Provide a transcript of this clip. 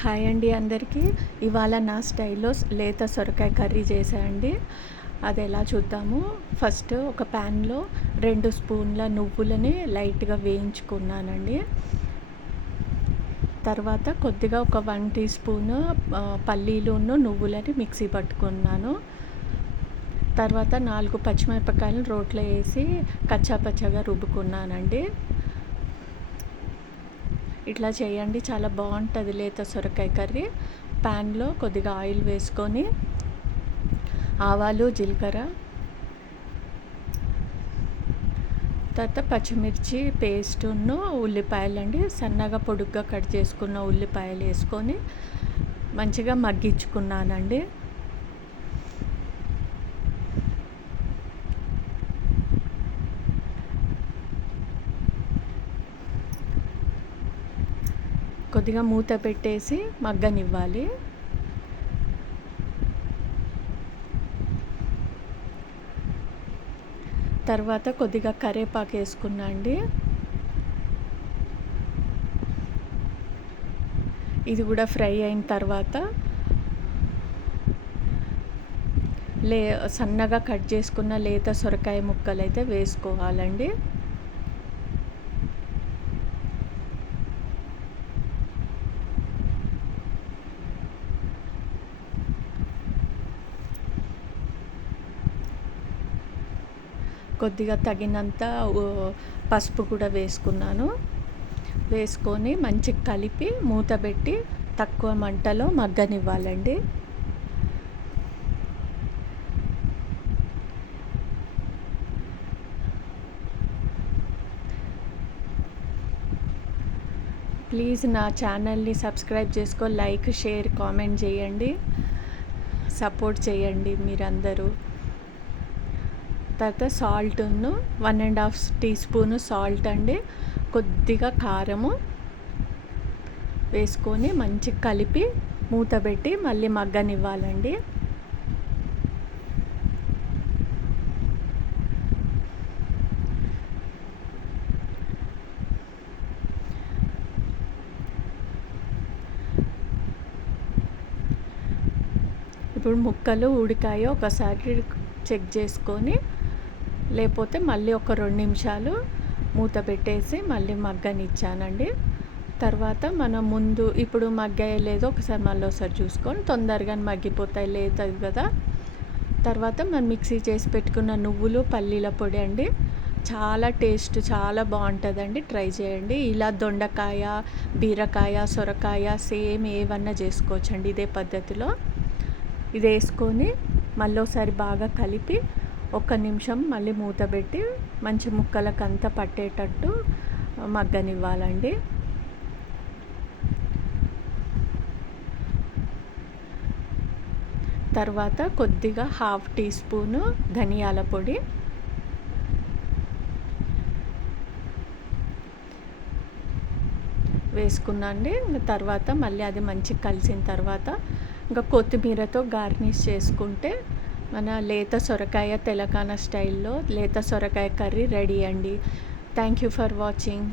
Hi అండి అందరికీ. ఇవాళ నా స్టైల్లో లేత సొరకాయ కర్రీ చేశానండి. అది ఎలా చూద్దాము. ఫస్ట్ ఒక ప్యాన్లో 2 స్పూన్ల నువ్వులని లైట్గా వేయించుకున్నానండి. తర్వాత కొద్దిగా ఒక 1 టీ స్పూన్ పల్లీలును నువ్వులని మిక్సీ పట్టుకున్నాను. తర్వాత 4 పచ్చిమిరపకాయలు రోట్లో వేసి కచ్చాపచ్చాగా రుబ్బుకున్నానండి. ఇట్లా చేయండి, చాలా బాగుంటుంది లేత సొరకాయ కర్రీ. ప్యాన్లో కొద్దిగా ఆయిల్ వేసుకొని ఆవాలు, జీలకర్ర, తర్వాత పచ్చిమిర్చి పేస్టును ఉల్లిపాయలండి, సన్నగా పొడుగ్గా కట్ చేసుకున్న ఉల్లిపాయలు వేసుకొని మంచిగా మగ్గించుకున్నానండి. కొద్దిగా మూత పెట్టేసి మగ్గనివ్వాలి. తర్వాత కొద్దిగా కరివేపాకు వేసుకున్నా అండి. ఇది కూడా ఫ్రై అయిన తర్వాత సన్నగా కట్ చేసుకున్న లేత సొరకాయ ముక్కలు అయితే వేసుకోవాలండి. కొద్దిగా తగినంత పసుపు కూడా వేసుకున్నాను. వేసుకొని మంచిగా కలిపి మూత పెట్టి తక్కువ మంటలో మగ్గనివ్వాలండి. ప్లీజ్ నా ఛానల్ని సబ్స్క్రైబ్ చేసుకో, లైక్, షేర్, కామెంట్ చేయండి, సపోర్ట్ చేయండి మీరందరూ. తర్వాత సాల్ట్ను 1.5 టీ స్పూన్ సాల్ట్ అండి, కొద్దిగా కారము వేసుకొని మంచిగా కలిపి మూత పెట్టి మళ్ళీ మగ్గనివ్వాలండి. ఇప్పుడు ముక్కలు ఉడికాయో ఒకసారి చెక్ చేసుకొని, లేకపోతే మళ్ళీ ఒక 2 నిమిషాలు మూత పెట్టేసి మళ్ళీ మగ్గనిచ్చానండి. తర్వాత మనం ముందు ఇప్పుడు మగ్గాయో లేదో ఒకసారి మళ్ళీ ఒకసారి చూసుకొని, తొందరగా మగ్గిపోతాయి లేతది కదా. తర్వాత మనం మిక్సీ చేసి పెట్టుకున్న నువ్వులు, పల్లీల పొడి అండి, చాలా టేస్ట్ చాలా బాగుంటుందండి. ట్రై చేయండి. ఇలా దొండకాయ, బీరకాయ, సొరకాయ సేమ్ ఏవన్నా చేసుకోవచ్చండి ఇదే పద్ధతిలో. ఇది వేసుకొని మళ్ళీ ఒకసారి బాగా కలిపి 1 నిమిషం మళ్ళీ మూత పెట్టి మంచి ముక్కలకంతా పట్టేటట్టు మగ్గనివ్వాలండి. తర్వాత కొద్దిగా 1/2 టీ స్పూను ధనియాల పొడి, వేసుకున్నాండి. తర్వాత మళ్ళీ అది మంచిగా కలిసిన తర్వాత ఇంకా కొత్తిమీరతో గార్నిష్ చేసుకుంటే మన లేత సొరకాయ తెలంగాణ స్టైల్లో లేత సొరకాయ కర్రీ రెడీ అండి. Thank you for watching.